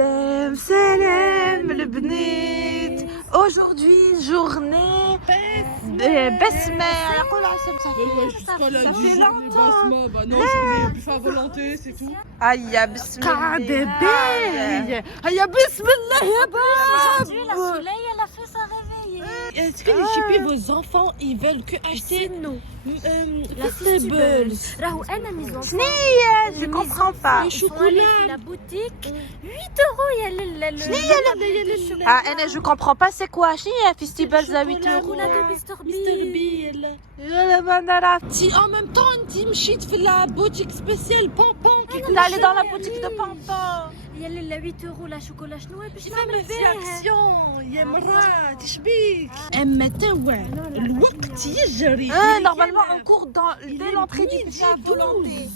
Salam, salam, le bnit. Aujourd'hui, journée Besma. Ça fait longtemps. Bah non, journée plus à volonté, c'est tout. Aïe, bismillah. Aïe, bismillah, ya bab. Aujourd'hui, la soleil, elle a fait sa réveil. Est-ce que les chippies, vos enfants, ils veulent que acheter Festivals. راهو انا ميزون Je comprends pas. في la boutique 8 € يا لا Ah, Anna, je comprends pas, c'est quoi? Ch'nia festival à 8 euros. Mr. B. Je banana. Si en même temps, tu me chutes في la boutique spéciale Pompon. D'aller dans la boutique de Pampa. يا لا 8 € لا شوكولا شنو باش فما نعمل في فيها اكسيون يا مرات شبيك اما توا الوقت يجري Normalement, on court dès l'entrée du buffet à volonté.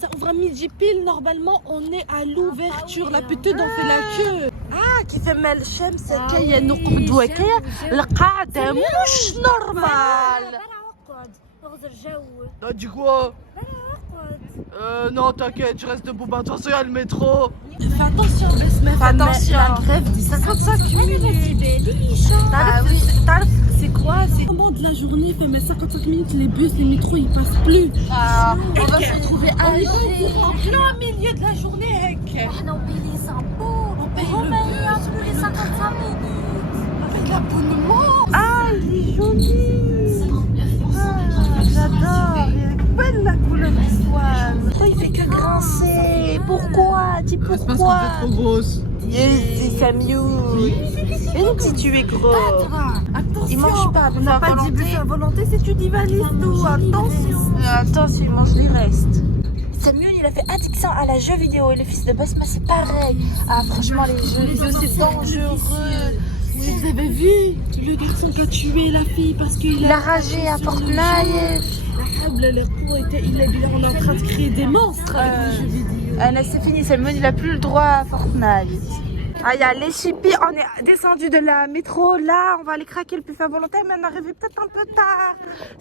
Ça ouvre à midi pile, normalement on est à l'ouverture, la petite on fait la queue. كيف ما الشمس جايه نقعدوا هكايا القعده مش نورمال. اغزر جو T'as dit quoi? اقعد Non t'inquiète, je reste debout, bah attention il y a le métro. Fais attention Besma, Attention. la grève dit 55 minutes. Ah oui, C'est quoi? C'est au moment de la journée, fait mais 55 minutes, les bus, les métros ils passent plus. on va se trouver On est un en plein milieu de la journée, hec. احنا وبيلي سامبو هما يعملوا لي 55 minutes Avec l'abonnement. Ah, il est joli. J'adore. Il est belle la couleur ivoire. Pourquoi il fait que grincer? Pourquoi? Dis pourquoi? grosse. Yes, c'est mieux. Et si tu es gros. Il mange pas. On n'a pas dit buffet à volonté, c'est tu divalises tout. Attention. Attention, il mange les restes. Samuel, il a fait addiction à la jeu vidéo et le fils de Basma, c'est pareil. Ah, franchement, les jeux vidéo, c'est dangereux. Vous avez vu le garçon qui a tué la fille parce qu'il Il a ragé à Fortnite. on est en train de créer des monstres avec les jeux vidéo. Là, c'est fini, Samuel, il a plus le droit à Fortnite. Ah, il y a les chippies, on est descendu de la métro. Là, on va aller craquer le buffet à volonté, mais on est arrivé peut-être un peu tard.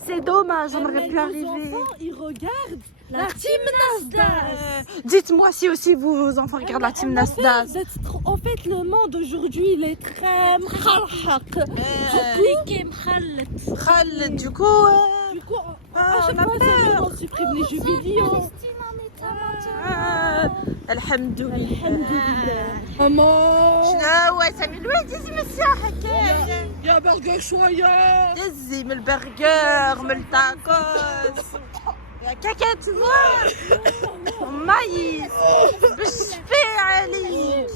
C'est dommage, on aurait pu arriver. Les enfants, ils regardent la team Nasdaq. Dites-moi si aussi vos enfants regardent la team Nasdaq. En fait, le monde aujourd'hui, il est très mkhalhaq. ليكي مخلط Khaled, du coup, Du coup, on à chaque a fois, peur. on supprime les jeux vidéo. Christine en état maintenant Alhamdoulilah. Maman, Ah ouais, Samuel, ouais, dis-y, monsieur, حكاية. il y a un burger choya. يزي من البرجر من التاكوس يا كاكا توا مايس بالشفي عليك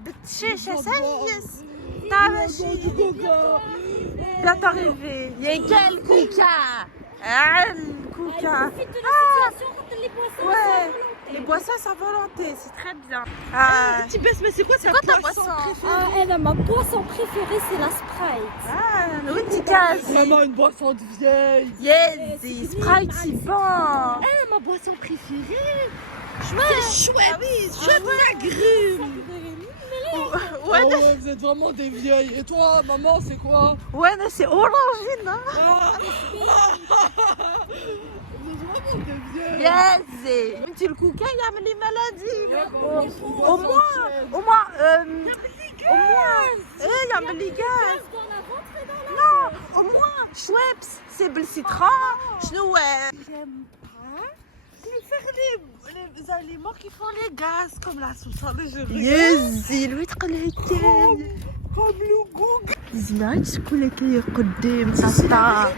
بالتشيشة سيس تعمشي لا تغيبي يا كال كوكا الكوكا Profite de la situation quand les poissons ouais les boissons à volonté c'est très bien Petit baisse, mais c'est quoi ta ta poisson boisson préférée? ma boisson préférée c'est la Sprite oui tu casses Maman, une boisson de vieille. yes Sprite c'est bon Ma boisson préférée. C'est chouette. Oui, chouette agrumes. ouais Oh, vous êtes vraiment des vieilles. Et toi, maman, c'est quoi? Ouais, c'est orangine, hein. Vous êtes vraiment des vieilles. Yes. Un petit coquin, il y a les maladies. Au moins, il y a les gaz. Non, au moins, Schweppes, c'est le citron. Ouais. J'aime pas faire les aliments qui font les gaz comme la sauce algérienne. Yes, lui تقول هكايا. Comme le goût. ما عادش تقول هكايا قدام تاع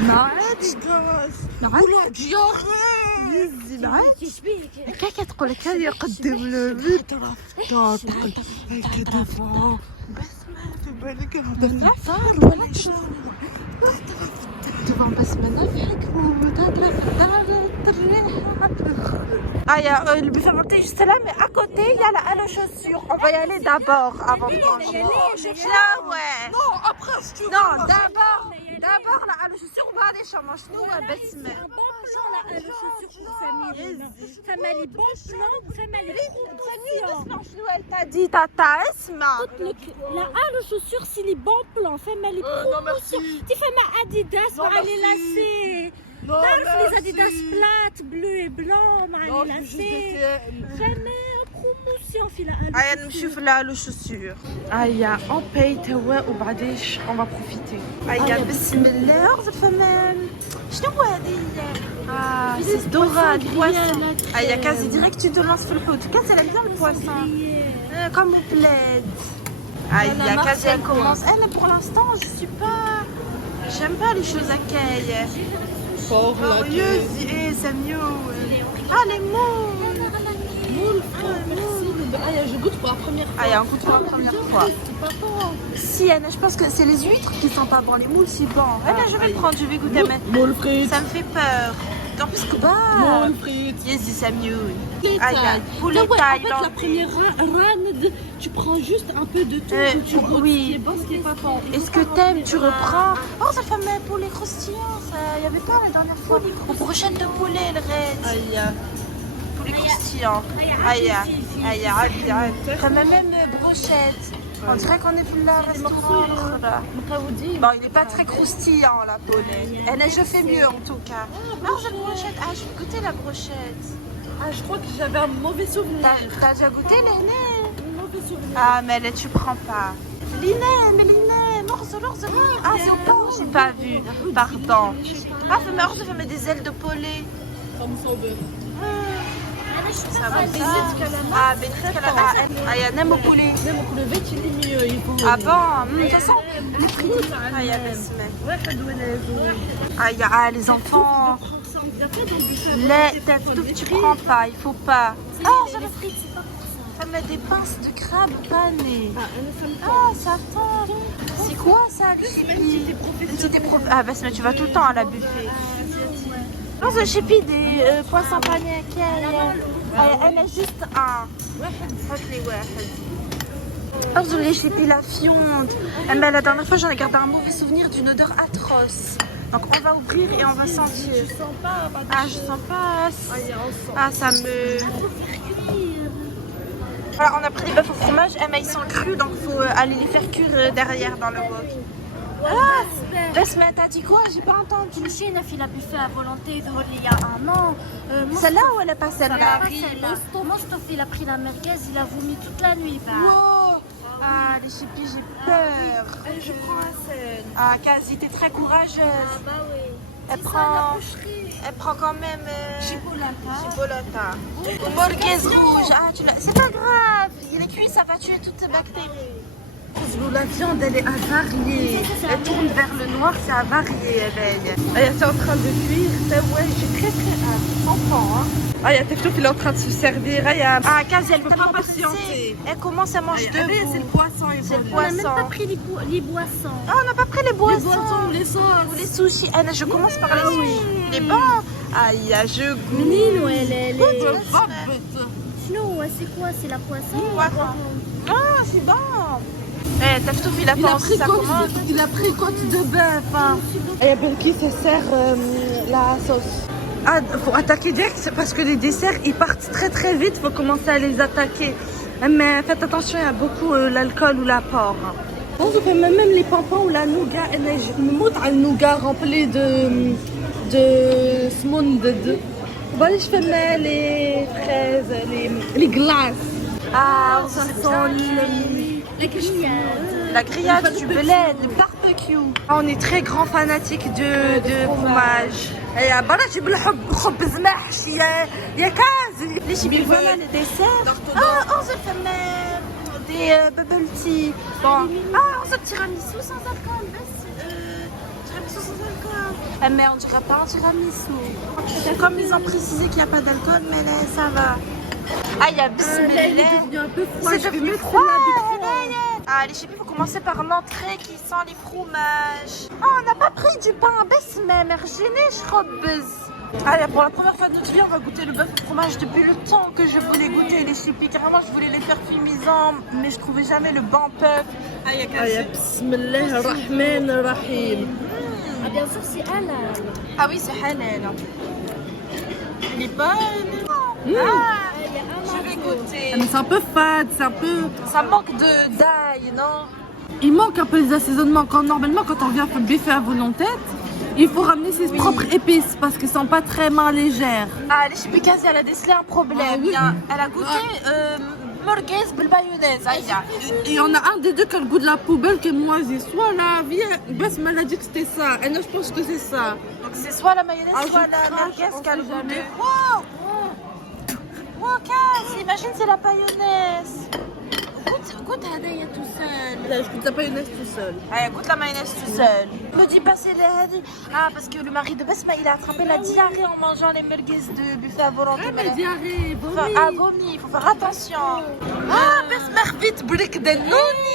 ما عادش Gaz. ولا diarrhée. يزي ما عادش هكاكا تقول هكايا قدام البيت تقول هيك دفا. بس ما في بالك العفار ولا شنو devant Basma نضحك وتهضر في الريحة. Ah, il y a le buffet à volonté juste là, mais à côté, il y a la halle aux chaussures. On va y aller d'abord avant de manger. Ah ouais. Non, après, si tu veux. Non, d'abord la halle aux chaussures, on va aller chez nous à Basma. فما لي بون بلان فما لي شنو elle t'a dit tata اسمع. لا الو شوسور سي لي بون بلان فما لي Non, merci. تي فما اديداس مع لي لاسي Non, تعرف لي merci. اديداس بلات بلو اي بلون مع Non, لي je لاسي vais فما بروموسيون Allez, نشوف le chaussure. Aïe, on paye توا وبعديش on va profiter. Aïe, بسم الله أرز الفنان. شنو هذه؟ c'est Dora, le poisson. Aïe, quasi direct tu te lances في الحوت. Quasi elle aime bien le poisson. Comme on plaide. Aïe, quasi elle commence. Elle, pour l'instant, je suis pas. J'aime pas les choses à caille. Sérieuse, c'est mieux. Ah, les moules. Je goûte pour la première fois. Ah, on goûte pour la première fois. Si, Anna, je pense que c'est les huîtres qui sont pas bonnes. Les moules, c'est bon. Anna, je vais prendre, je vais goûter maintenant. Moule frites. Ça me fait peur. En plus que bah. Moule frites. Yes, c'est mieux. Taille. Poulet En taille. fait, la première run, tu prends juste un peu de tout. Tu goûtes oui. ce qui est bon, ce qui est pas bon. Est-ce que t'aimes, tu reprends. Oh, ça fait mes poulets croustillants. Il y avait pas la dernière fois. Aux brochettes de poulet, le reste. Aïe. Poulet croustillant. Aïe, quand même brochette. On dirait qu'on est plus là, restaurant. Bon, il n'est pas très croustillant, la poulet. Et je fais mieux, en tout cas. Mange la brochette. Ah, je vais goûter la brochette. Ah, je crois que j'avais un mauvais souvenir. T'as déjà goûté, Léné? Mauvais souvenir. Ah, mais là, tu prends pas. Léné, morceau. Ah, c'est au porc, j'ai pas vu. Pardon. Ah, je vais mettre des ailes de poulet. Comme ça, Ça va bien. Ah, il y a même au poulet. même le vêt, il est mieux. Ah bon, de toute façon, les prix. Ah, il y a les enfants. Les têtes, tu prends pas, il faut pas. Ah, j'ai les frites, c'est pas pour ça. Ça met des pinces de crabe panées. Ah, ça tombe. C'est quoi ça, le chipi? Ah, bah, tu vas tout le temps à la buffet. Non, c'est le chipi des poissons panés. Elle a juste un. أرجو les chipi la fionde. Mais la dernière fois, j'en ai gardé un mauvais souvenir d'une odeur atroce. Donc on va ouvrir et on va sentir. Je sens pas. Ah, je sens pas. Ah, ça me. Voilà, on a pris des bœufs au fromage. Mais ils sont crus, donc il faut aller les faire cuire derrière dans le wok. Ah, Besma, t'as dit quoi? J'ai pas entendu. Michel a fait la buffet à volonté il y a un an. Celle-là ou elle est pas celle-là? Mostof, il a pris la merguez, il a vomi toute la nuit. Wow. Ah, les chipis, j'ai peur. Je prends un sel. Ah, Kazi, t'es très courageuse. Bah oui. Elle prend quand même. Chipolata. Ou morguez rouge. Ah, c'est pas grave. Il est cuit, ça va tuer toutes ces bactéries. La viande, elle est avariée. Elle tourne vers le noir, c'est avarié, elle est en train de cuire. Ouais, j'ai très hâte. Enfant, hein. Ah, il y a Teftouf, il est en train de se servir. Ah, Kazi, elle peut pas patienter. Elle commence à manger debout. C'est le poisson. C'est le On n'a même poisson. pas pris les boissons. Ah, on n'a pas pris les boissons. Les boissons ou les sauces. Ou les sushis. Ah, là, je commence par les sushis. Il est bon. Aïe, je goûte. Nino, elle est. Non, C'est quoi? C'est la poisson? Ah, c'est bon. Teftouf, il a fait aussi sa commande. Il a pris côte de bœuf. Et Belki se sert la sauce. Ah, faut attaquer direct parce que les desserts, ils partent très très vite. Faut commencer à les attaquer. Mais faites attention, il y a beaucoup l'alcool ou l'apport. Bon, je fais même les pampans ou la nougat. Je me montre un nougat rempli de smound. Bon, je fais les fraises, les glaces. Ah, ça sent la grillade, du bled, le barbecue. Ah, on est très grands fanatiques de fromage. Et à Bala, j'ai les chipis, voilà les desserts. Ah, on se fait même des bubble tea. Bon, on se tiramisu sans alcool. Tiramisu sans alcool. Mais on dirait pas un tiramisu. Comme ils ont précisé qu'il n'y a pas d'alcool, mais là, ça va. Ah, il y a bismillah. C'est devenu froid. Ah, les chipis, il faut commencer par l'entrée qui sent les fromages. Ah, on n'a pas pris du pain. Allez, pour la première fois de notre vie, on va goûter le bœuf au fromage. Depuis le temps que je voulais goûter les chipis. Carrément, je voulais les faire fumisants, mais je trouvais jamais le bon bœuf. Bismillah ar-Rahman ar-Rahim. Ah, bien sûr, c'est halal. Ah oui, c'est halal. Elle est bonne. Il y a un Je vais goûter. Mais c'est un peu fade, c'est un peu... Ça manque d'ail, non? Il manque un peu les assaisonnements. Normalement, quand on vient faire buffet à volonté, il faut ramener ses propres épices parce qu'elles sont pas très main légères. Ah, les chipis, elle a décelé un problème. Ah oui. Elle a goûté merguez بالmayonnaise. Aïe. Il y en a un des deux qui a le goût de la poubelle qui est moisi. Soit la vie, Bess m'a dit que c'était ça. Et là, je pense que c'est ça. Donc c'est soit la mayonnaise, Ah, soit je la crache, merguez on qui a le sait goût de... jamais. Wow. Wow, Cass, imagine c'est la mayonnaise. Goûte هدايا tout seul. Là, je goûte la mayonnaise tout seul. Allez, goûte la mayonnaise tout seul. Me dis pas c'est les hadi. Ah, parce que le mari de Besma, il a attrapé la diarrhée en mangeant les merguez de buffet à volonté. Ah, mais diarrhée, Ah, vomi, il faut faire attention. Ah, Besma vite brick de noni.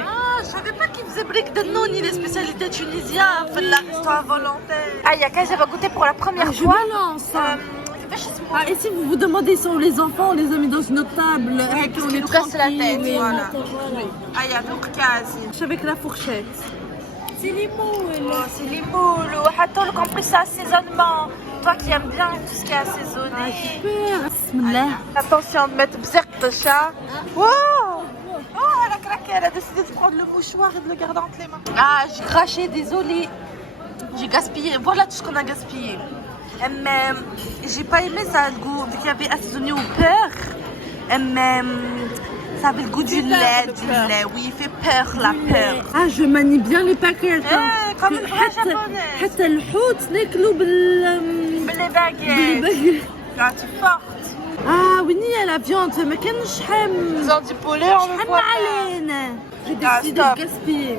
Ah, je savais pas qu'il faisait brick de noni, les spécialités tunisiennes. Fait la restaurant à volonté. Ah, il y a Kaz, elle va goûter pour la première Je fois. balance. باش اسمه Ah, et si vous vous demandez si on les enfants, on les a mis dans une autre table. Oui, parce on qu'il est nous casse la tête, tranquille. voilà. Ah, il y a donc Kazi. Avec la fourchette. C'est les moules. Oh, c'est les moules. Hattolk, en plus, c'est assaisonnement. Toi qui aimes bien tout ce qui est assaisonné. Super. Bismillah. Attention de mettre bzertcha. Wow. Oh, elle a craqué. Elle a décidé de prendre le mouchoir et de le garder entre les mains. Ah, j'ai craché, désolée. J'ai gaspillé. Voilà tout ce qu'on a gaspillé. Mais j'ai pas aimé ça, le goût, vu qu'il y avait assaisonné au beurre. Mais ça avait le goût du lait, Oui, il fait peur, la peur. Ah, je manie bien les paquets. Comme une vraie japonaise. حتى الحوت ناكلو Les baguettes. بالباقي. Ah, tu es forte. Ah, Winnie, la viande, ما كانش شحال Ils ont du poulet, on ne شحال voit pas. علينا. J'ai Ah, décidé stop. de gaspiller.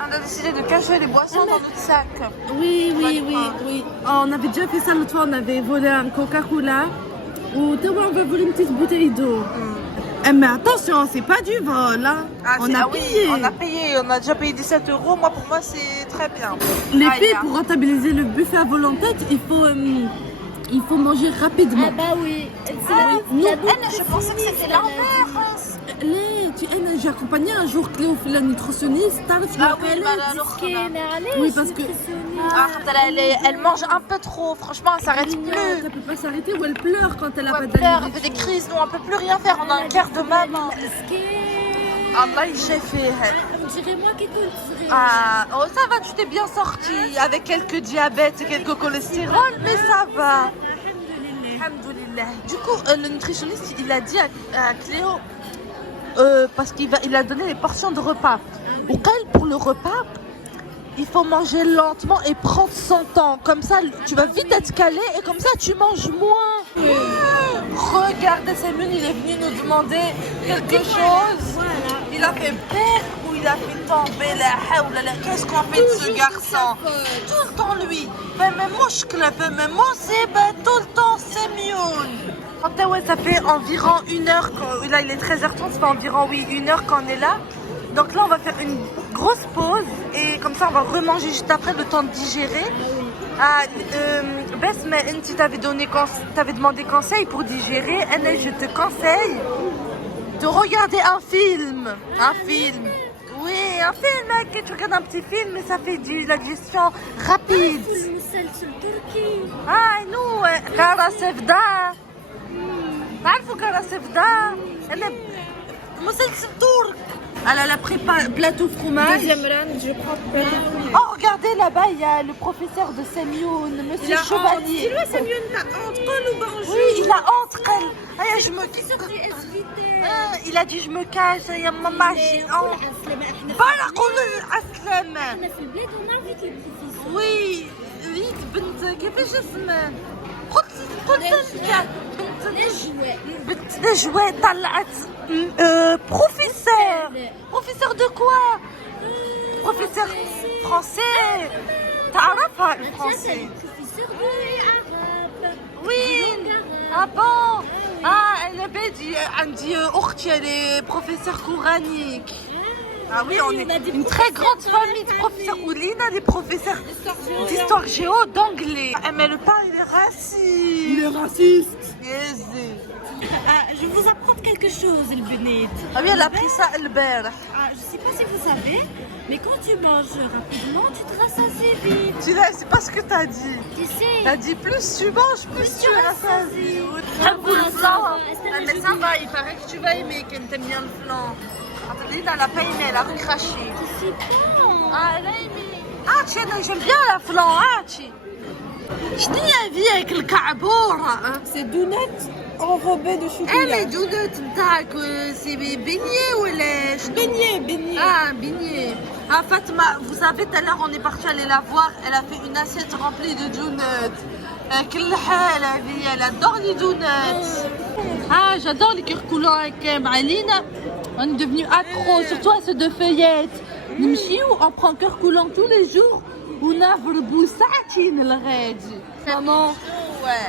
On a décidé de cacher les boissons dans notre sac. Oui. Oh, on avait déjà fait ça l'autre fois, on avait volé un Coca-Cola. Ou on va voler une petite bouteille d'eau. Mais attention, c'est pas du vol. Hein. Ah, On a payé. On a payé, on a déjà payé 17 €. Moi, pour moi, c'est très bien. L'effet, Aïe, pour rentabiliser le buffet à volonté, il faut manger rapidement. bah oui. Je pensais que c'était l'inverse. J'ai accompagné un jour Cléo في la nutritionniste. Ah oui, Oui, parce que elle mange un peu trop. Franchement, elle s'arrête plus. elle peut pas s'arrêter ou elle pleure quand elle a Ouais, pas elle pleure, elle d'animation. fait des crises. Nous, on peut plus rien faire. On a un cœur de maman. Allah, j'ai fait. Dirais-moi qui te Ah, oh, ça va, tu t'es bien sortie. Avec quelques diabètes et quelques cholestérol, mais ça va. Alhamdoulilah. Du coup, le nutritionniste, il a dit à Cléo, parce qu'il a donné les portions de repas. Ou pour le repas, il faut manger lentement et prendre son temps. Comme ça, tu vas vite être calé et comme ça, tu manges moins. Regardez, Samuel, il est venu nous demander quelque chose. Il a fait peur ou il a fait tomber la haoula. Qu'est-ce qu'on fait de ce garçon? Tout le temps, lui. Mais moi, tout le temps, c'est mieux. Ouais, ça fait environ 1 heure. Là, il est 13h30, ça fait environ 1 heure qu'on est là. Donc là, on va faire une grosse pause et comme ça, on va remanger juste après, le temps de digérer. Ah, Bess, mais tu t'avais demandé conseil pour digérer. Et je te conseille de regarder un film. Un film. Oui, un film. Que tu regardes un petit film, mais ça fait la digestion rapide. Ah, et nous, Kara Sevda. تعرفوا كرا سفدا انا مسلسل ترك elle a préparé plateau fromage. Deuxième round, je crois. Oh, regardez là-bas, il y a le professeur de Semyoun, monsieur Chevalier. Tu vois, Semyoun, il a honte, oui, il a honte. Il a dit je me cache, il y a maman, j'ai honte. Voilà qu'on est oui, بنت كيفاش اسمها قلت بنت نجوى طلعت بروفيسور دو كوا بروفيسور فرونسي تعرفها الفرنسي وين بون انا بادي عندي اختي اللي بروفيسور كورانيك. Ah oui, on est une très grande famille de professeurs. Oulina, des professeurs d'histoire géo, d'anglais. Mais le pain, il est raciste. Il est raciste. Je vais vous apprendre quelque chose, le Benet. Ah oui, elle a pris ça, Elber. Je sais pas si vous savez, mais quand tu manges rapidement, tu te rassasies vite. C'est pas ce que t'as dit. Tu sais. T'as dit plus tu manges, plus tu es rassasié. Très beau le flan. Mais ça va, il paraît que tu vas aimer, qu'elle t'aime bien le flan. Attendez, elle a pas aimé, elle a recraché. Je sais pas. Ah, elle a aimé. Ah, tiens, j'aime bien la flan, ah, tiens. شنو هي هذيك الكعبورة؟ C'est Dounette. enrobée de chocolat. Eh mais donuts نتاعك c'est beignet ولا Beignet. Ah, beignet. Ah, Fatma, vous savez, tout à l'heure, on est parti aller la voir. Elle a fait une assiette remplie de donuts. Elle adore les donuts. Ah, j'adore les cœurs coulants avec Malina. On est devenus accros, surtout à ceux de feuillettes. Nimchiou, on prend cœur coulant tous les jours. ونضربوا ساعتين الغادي. Maman. Ouais.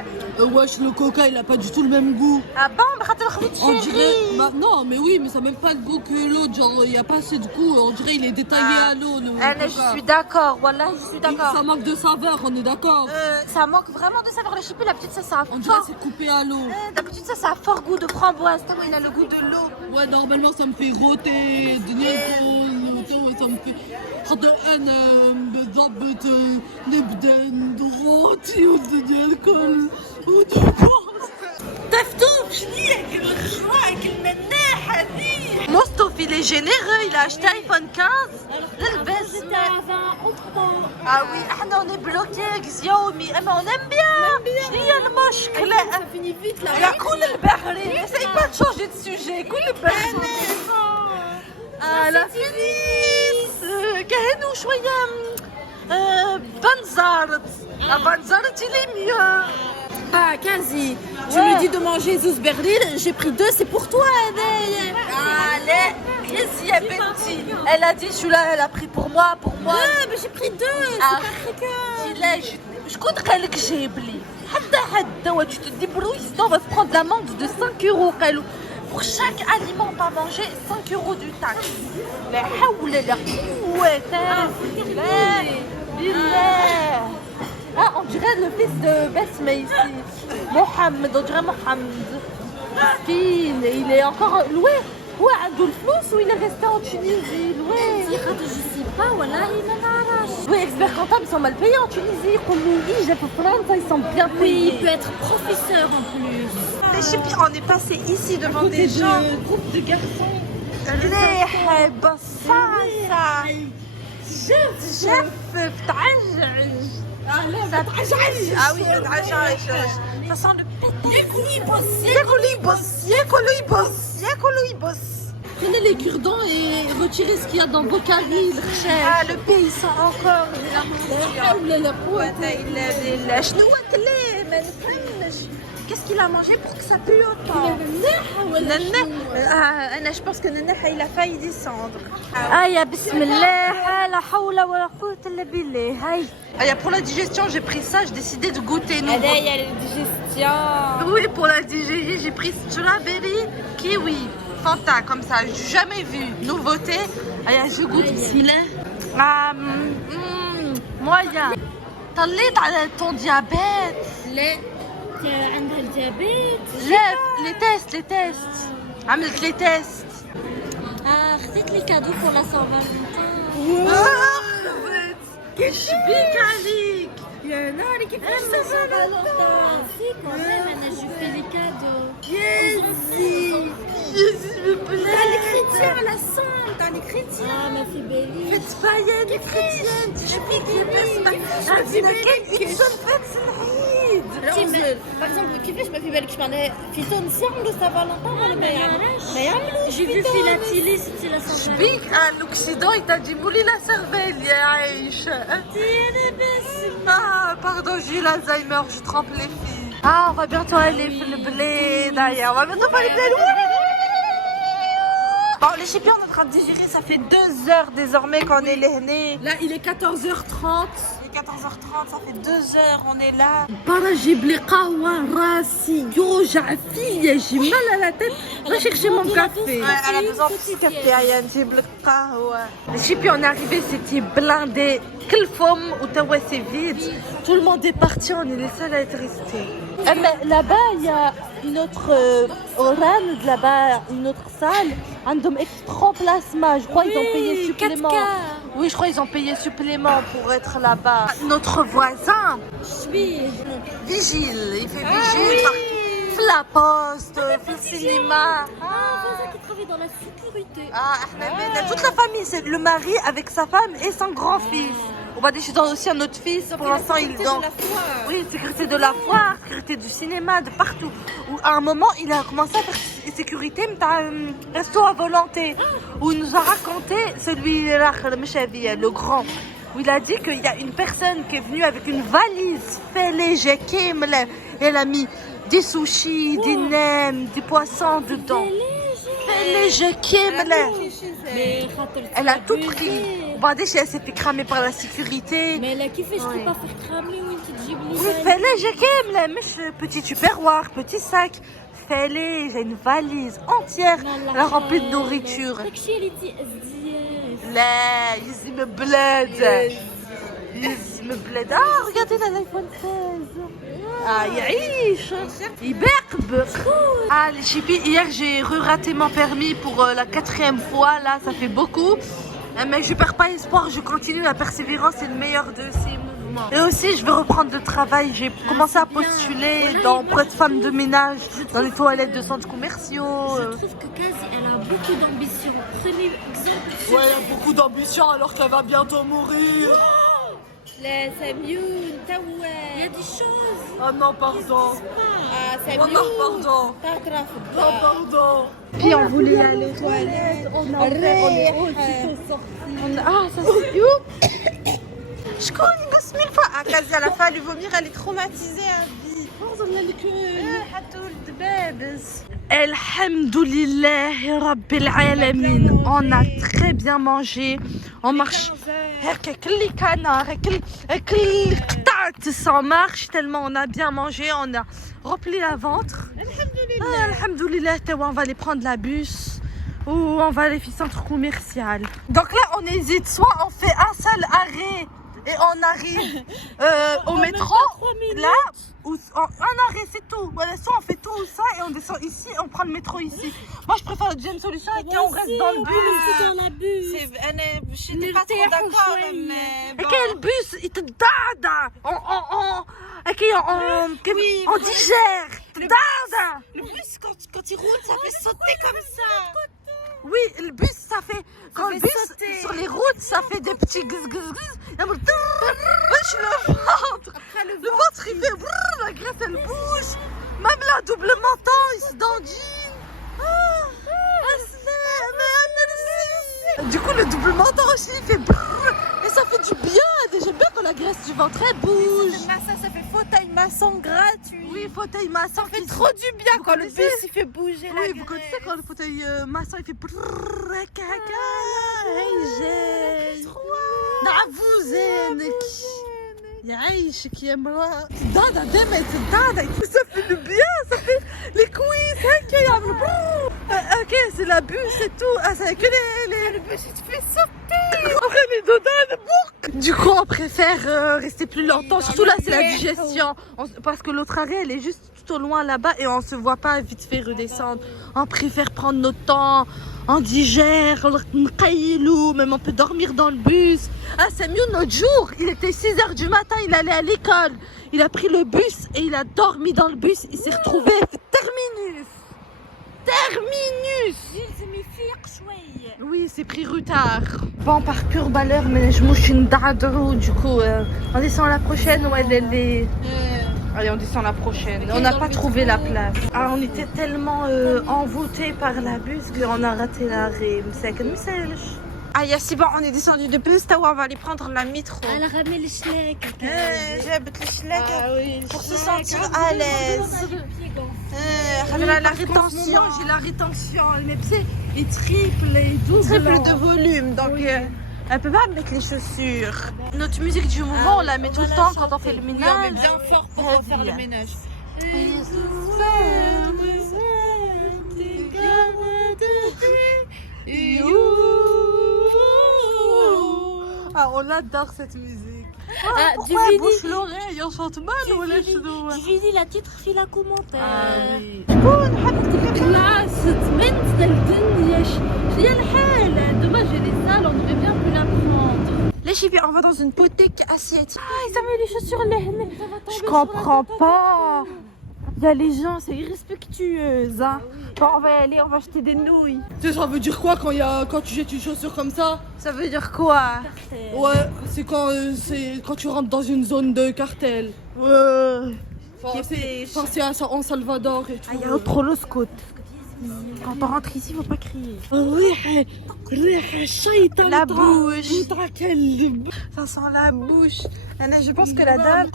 Wesh, le coca, il a pas du tout le même goût. Ah bon, mais خاطر خليت On dirait. chérie. Non, mais oui, mais ça n'a même pas de goût que l'autre. Genre, il n'y a pas assez de goût. On dirait il est détaillé à l'eau. Le Anna, je coca. suis d'accord. Wallah, je suis d'accord. Ça manque de saveur, on est d'accord. Ça manque vraiment de saveur. Les chipis, la petite, ça a On dirait fort. c'est coupé à l'eau. D'habitude, ça a fort goût de framboise. Tellement il a le goût de l'eau. Ouais, normalement ça me fait rôter, de ناكل, ça me fait. حتى أنا بضبط نبدأ نروتي وناكل ونبوظ. تفتوف شنيك الشرايك المناحة ذي. Mostof, il est généreux. Il a acheté iPhone 15. للبس. Ah oui, on est bloqué Xiaomi. Mais on aime bien. شنيا المشكلة؟ Ça finit vite là. يا كل البحري. Essaye pas de changer de sujet. كل البحري. Ah la Félix. كهنوا شوية. بنزرت. بنزرت il est mieux. Ah, Kazi, tu lui dis de manger Zouz Berlin, j'ai pris 2, c'est pour toi. Allez, Rizi ya Benti. Elle a dit celui-là, elle a pris pour moi. Ouais, mais j'ai pris 2, c'est pas très que. شكون قال لك جايب لي؟ حتى ouais, tu te débrouilles, sinon on va se prendre l'amende de 5 euros. قالوا pour chaque aliment pas mangé, 5 euros du taxe. لا حول لا قوة بالله. Ah, on dirait le fils de Besme ici. Mohamed, on dirait Mohamed. Il est encore loué. Ouais, عنده الفلوس ou il est resté en Tunisie loué. Je sais pas, voilà, il m'en arrache. Oui, experts comptables sont mal payés en Tunisie. J'ai fait prendre ça, ils sont bien Oui, payés. il peut être professeur en plus. Les chipis, on est passé ici devant des gens. Groupe de garçons. ليه بصاصة جف تعجعج. Ah oui, تعجعج. Ça sent le pétard. ياكلوا يبص. Prenez les cure-dents et retirez ce qu'il y a dans vos caries. Ah, le pays sent encore de la Qu'est-ce qu'il a mangé pour que ça pue autant? Anna, je pense que Nana, il a failli descendre. يا بسم الله لا حول ولا قوة إلا بالله هاي. Pour la digestion, j'ai pris ça, j'ai décidé de goûter. هذا هي الديجيستيون. Oui, pour la digestion, j'ai pris strawberry, kiwi, Fanta, comme ça. J'ai jamais vu. Nouveauté. Je goûte. Bismillah. Moyen. طليت على ton diabète. لا عندها الديابيت. Les tests. عملت les tests. خذيت لي كادو pour la Saint-Valentin. كيش بيك عليك. يا ناري كيف la Saint-Valentin. Si quand même, Anna, je fais les cadeaux. Jésus, me plaît. T'as les chrétiens à la sonde, t'as les chrétiens. Ah ma fille Bélie. Faites païenne chrétienne. Je pique les personnes. Une seule fête, c'est العيد. Par exemple, كيفاش ما في بالكش معناها في تونس يعملوا Saint-Valentin ولا ما يعملوش؟ J'ai vu Philatili, c'était la Saint-Valentin. بيك l'Occident, il t'a dit mouli la cervelle, يا عايشة. Ah, pardon, j'ai eu l'Alzheimer, je trempe les filles. Ah, on va bientôt aller le blé, d'ailleurs. On va bientôt faire le blé. Bon, les chippies, on est en train de digérer, ça fait 2 heures désormais qu'on est les. Là, il est 14h30. Il est 14h30, ça fait 2 heures, on est là. برا جيب لي قهوة راسي يوجع فيا جي mal à la tête. Va chercher mon café. Ouais, elle a besoin de petit café, Ayane, j'ai le qahwa. Les chippies, on est arrivé, c'était blindé. Quelle forme où t'as ouais, c'est vide. Tout le monde est parti, on est les seuls à être restés. Mais là-bas, il y a une autre Oran, là-bas, une autre salle. عندهم extra plasma. Je crois qu'ils ont payé supplément. 4K. Oui, je crois qu'ils ont payé supplément pour être là-bas. Notre voisin, vigile. Il fait vigile partout. La poste, le cinéma. voisin qui travaille dans la sécurité. Toute la famille, c'est le mari avec sa femme et son grand-fils. وبعدين je suis dans aussi un autre fils. Pour l'instant, il est dans... Oui, sécurité de la foire, sécurité du cinéma, de partout. Où à un moment, il a commencé à faire sécurité, mais t'as un resto à volonté. Où il nous a raconté, celui-là, le grand, où il a dit qu'il y a une personne qui est venue avec une valise fait léger, et elle a mis des sushis, des nems, des poissons dedans. Fait léger, elle a tout pris. Elle s'est fait cramer par la sécurité. Mais là, qui fait, je peux pas faire cramer ou une petite gibli. Oui, fais-les, j'ai petit tupperware, petit sac. Fais-les, j'ai une valise entière remplie de nourriture. Là, ils me bled. Ils me bled. Ah, regardez l'iPhone 16. Ah, il berbe. Ah, les chippies, hier j'ai raté mon permis pour la 4e fois. Là, ça fait beaucoup. Mais je perds pas espoir, je continue. La persévérance est le meilleur de ces mouvements. Et aussi, je veux reprendre le travail. J'ai commencé à postuler pour être femme de ménage dans les toilettes de centres commerciaux. Je trouve que Kazi, elle a beaucoup d'ambition. Prenez exemple. Ouais, elle a beaucoup d'ambition alors qu'elle va bientôt mourir. لا سميون توا il y a des choses. Oh non, pardon. سميون. Oh non, pardon. تطرف Non, pardon. Puis on voulait aller aux toilettes. Ah, ça c'est you. شكون يقص من الفقع كازي على فالي vomir elle est traumatisée à vie. حتى ولد بابس. Alhamdoulilah Rabbil Alamin. On a très bien mangé. On marche. Ça marche tellement on a bien mangé. On a rempli la ventre. Alhamdoulilah. On va aller prendre la bus ou on va aller au centre commercial. Donc là, on hésite. Soit on fait un seul arrêt et on arrive au métro. Là. Un arrêt, c'est tout. Voilà, soit on fait tout ça et on descend ici et on prend le métro ici. Moi, je préfère la deuxième solution et qu'on reste dans le bus. dans la bus. Je n'étais pas trop d'accord, mais Et quel bus? Il te dada. On digère. Dada. le bus quand il roule ça fait sauter comme ça. Oui, le bus, ça fait. Quand fait le bus, sauter. sur les routes, ça fait des petits guz. Wesh, le ventre. Le ventre, il fait brrr, la graisse, elle bouge. Même la double menton, il se dandine. Du coup, le double menton aussi, il fait brrr. Et ça fait du bien. J'aime bien quand la graisse du ventre, elle bouge. Ça fait fauteuil maçon gratuit. Oui, fauteuil maçon. Ça fait trop du bien quand le connaissez? bus il fait bouger la Oui, vous graisse. connaissez quand le fauteuil maçon, il fait brrr, caca. نعفوزينك يعيشك يا امرأة دادا دمت دادا ça fait du bien ça fait les cuisses هكا يعملوا ok c'est la bus et tout c'est que les bus il te fait sauter après les dodas de bouc du coup on préfère rester plus longtemps surtout là c'est la digestion parce que l'autre arrêt elle est juste tout au loin là-bas et on se voit pas vite fait redescendre on préfère prendre notre temps on digère, même on peut dormir dans le bus. Ah, c'est mieux notre jour. Il était 6h du matin, il allait à l'école. Il a pris le bus et il a dormi dans le bus. Il s'est retrouvé terminus. Oui, c'est pris retard. Bon, on part pur baleur, mais je mouche une dadrou. Du coup, on descend la prochaine ou elle est... Allez, on descend la prochaine. On n'a pas trouvé la place. Ah, on était tellement envoûtés par la bus qu'on a raté l'arrêt. Ah, c'est bon, on est descendu de bus, on va aller prendre la métro. Elle a ramené le schneck. J'habite le schneck pour se sentir à l'aise. La rétention, j'ai la rétention. Mais c'est les triples, les doubles. Triple de volume, donc elle peut pas mettre les chaussures. Notre musique du moment, on la met tout le temps quand on fait le ménage. On met bien fort pour faire le ménage. Ah, on adore cette musique. Ah, Pourquoi elle bouche l'oreille? On chante mal ou la chenoua? Dividi la titre في la commentaire. Ah oui. Classe, تمنت الدنيا شنو هي الحال دوماج les salles on devrait bien plus la prendre. Les chippies, on va dans une pothèque asiatique. Ah, ils ont mis les chaussures là. Je comprends pas. Il y a les gens, c'est irrespectueuse. Hein. Bon, on va y aller, on va acheter des nouilles. Tu sais, ça veut dire quoi quand tu jettes une chaussure comme ça? Ça veut dire quoi? Ouais, c'est quand tu rentres dans une zone de cartel. Ouais. Enfin, c'est en Salvador et tout. Ah, il y a trop le scout. Quand on rentre ici, faut pas crier. La bouche. Ça sent la bouche. Anna, je pense que la dame,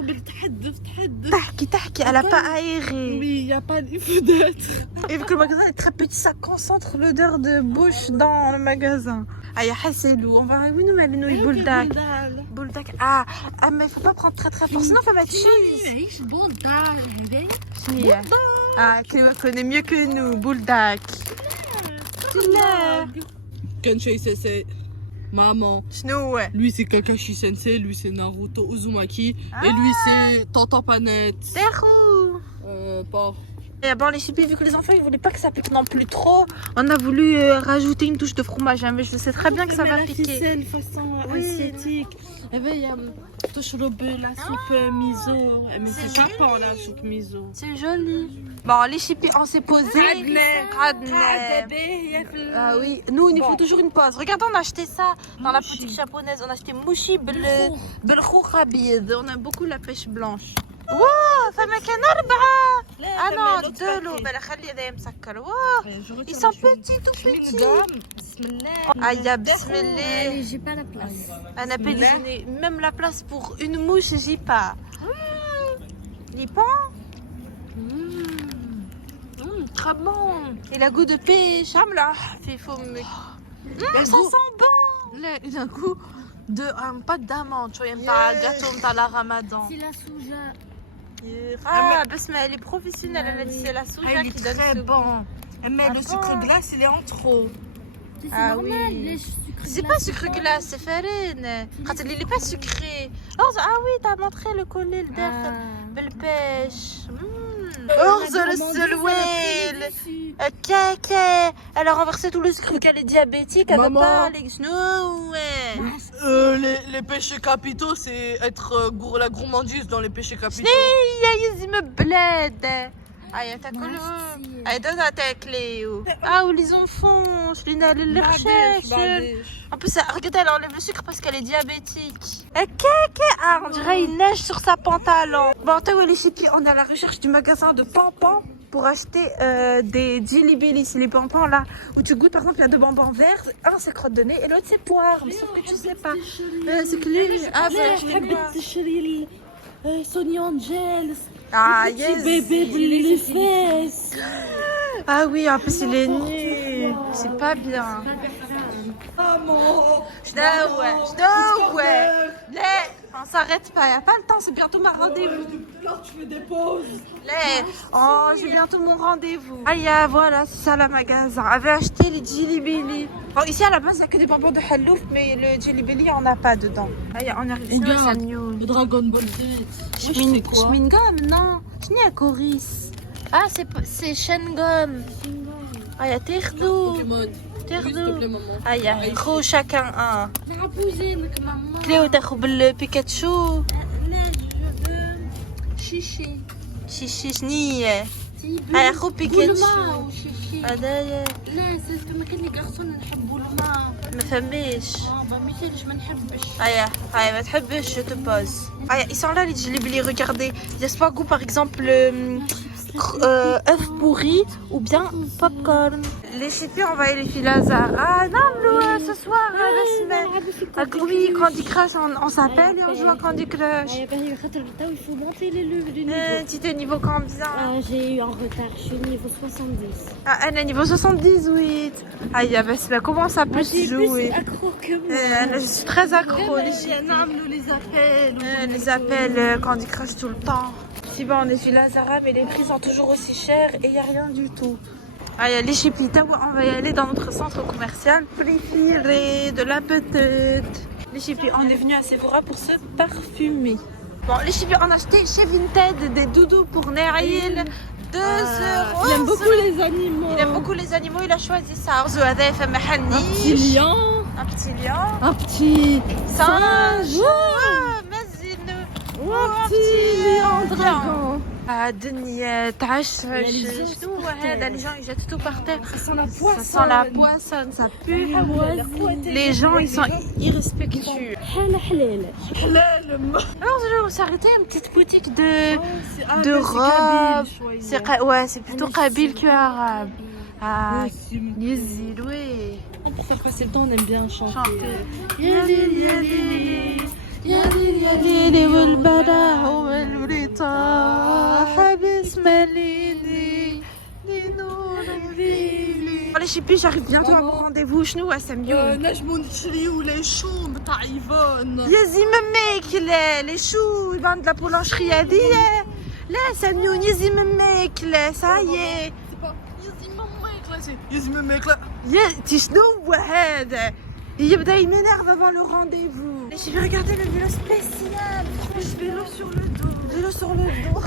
elle a pas aéré. Oui, il n'y a pas de fenêtre. Et vu que le magasin est très petit, ça concentre l'odeur de bouche dans le magasin. Ah, il y a Hasselou. On va où nous mettre les Bouldak. Bouldak. Ah, mais il faut pas prendre très très fort, sinon il faut mettre cheese. Ah, Cléo connaît mieux que nous, Bouldak. Kensei Sensei, maman. Chnou, ouais. Lui c'est Kakashi Sensei, lui c'est Naruto Uzumaki. Et lui c'est Tonton Panette. Terrou. Pas. Et bon, les chippies, vu que les enfants ils voulaient pas que ça pique non plus trop, on a voulu rajouter une touche de fromage. Hein, mais je sais très bien que ça va la piquer. ficelle façon asiatique. Et ben il y a touche le bœuf, la soupe miso. Mais c'est Japon la soupe miso. C'est joli. Bon, les chippies, on s'est posé. Ah oui, nous il nous faut toujours une pause. Regardez, on a acheté ça dans la boutique japonaise. On a acheté mouchi belkhou khabid. On aime beaucoup la pêche blanche. Wow, فما كان 4. Ah non, 2 لو بلا خلي هذا مسكر. Wow, ils sont petits, tout petits. Ah, ya bismillah. J'ai pas la place. On a pas déjeuné. Même la place pour une mouche, j'ai pas. Les pains. Très bon. Et la goût de pêche. Amla. Fait fumé. Ça sent bon. Là, il a un goût de pâte d'amande. Tu vois, il y a un gâteau, il y a la ramadan. C'est la souja. Ah, parce qu'elle est professionnelle. Elle a dit c'est la soja qui donne très ce bon. goût. Mais le sucre glace il est en trop. C'est Ah normal, oui. les sucres C'est pas sucre glace, c'est farine. Quand il est pas sucré. Ah oui, t'as montré le collet, le derrière. Belle pêche. Orzo le selouel. Caca. Elle a renversé tout le sucre qu'elle est diabétique. Elle veut Maman. pas les snow. Les péchés capitaux, c'est être la gourmandise dans les péchés capitaux. Il me bled. Ah, t'as colé. Ah, donne à ta clé. Ah, où les enfants. Je l'ai allé les rechercher. En plus, regardez, elle enlève le sucre parce qu'elle est diabétique. Ah, on dirait il neige sur sa pantalon. Bon, t'as où les chippies, on est à la recherche du magasin de pampans pour acheter des jelly belly. C'est les pampans là où tu goûtes. Par exemple, il y a 2 bonbons verts. Un c'est crotte de nez et l'autre c'est poire. Mais sauf que tu sais pas. C'est que les. Ah, voilà, je تشري Sony Angels. Ah, yes. Bébé les fesses. Ah oui, en plus il est nu. C'est pas bien. Maman. Ouais. On s'arrête pas, y a pas le temps, c'est bientôt ma rendez-vous. Là tu fais des pauses. Oh, j'ai bientôt mon rendez-vous. Ah, voilà, c'est ça le magasin. On avait acheté les jelly belly. Bon, ici à la base, il n'y a que des bonbons de halouf, mais le jelly belly, on n'a pas dedans. Ah, on arrive ici, Regarde, c'est new. le Dragon Ball Z. Schmingom, non. Je n'ai à Coris. Ah, c'est Shengom. Ah, il y a Terdou. Ah, il y a gros chacun un. Cléo, t'as trouvé le Pikachu. Chichi. Chichi, شنية. Ah, gros Pikachu. هذايا لا كما كان لي غارسون نحبوا الماء ما فماش. مثالش ما نحبش. ما تحبش je te pose. Ils sont là les jelly belly, regardez. Il y a ce goût par exemple œuf pourri ou bien popcorn. Les chippies, on va aller les filles Lazare. Ah non, ce soir, la semaine. Oui, Candy Crush, on s'appelle et on joue à Candy Crush. Il faut monter le niveau. Tu es niveau combien? J'ai eu en retard, je suis niveau 70. Ah, elle est niveau 78. Ah, comment ça peut se jouer? Accro que moi. Je suis très accro. Les appels Candy Crush tout le temps. Si bon, on est chez Lazara, mais les prix sont toujours aussi chers et il n'y a rien du tout. Ah, il y a les chippies. On va y aller dans notre centre commercial préféré de la petite. Les chippies, on est venu à Sephora pour se parfumer. Bon, les chippies, on a acheté chez Vinted des doudous pour Naïl. 2 euros. Il aime beaucoup les animaux. Il aime beaucoup les animaux, il a choisi ça. Un petit lion. Un petit lion. Un petit singe. Un petit lion dragon. الدنيا تعشش شنو هذا les gens ils jettent tout par terre. Ça sent la poisson. Ça sent la poissonne, ça pue. Les gens ils sont irrespectueux. حالة حلالة. Alors on s'est arrêté à une petite boutique de robes. Ouais, c'est plutôt kabyle que arabe. Ah, Yezid, oui. Pour faire passer le temps, on aime bien chanter. Yalil yalil yalil yalil والبراح والوريطة حبس ماليني لنور الليل. Les chippies, j'arrive bientôt à mon rendez-vous. شنو اسميو؟ نجمو نشريو لي شوم تاع ايفون. يزي مماك لي شو يبان de la boulangerie هذيا. لا سميون يزي مماك لا سايي. تي شنو هذا؟ يبدا يمنرve avant le rendez-vous. Je vais regarder le vélo spécial. Vélo sur le dos. Vélo sur le dos.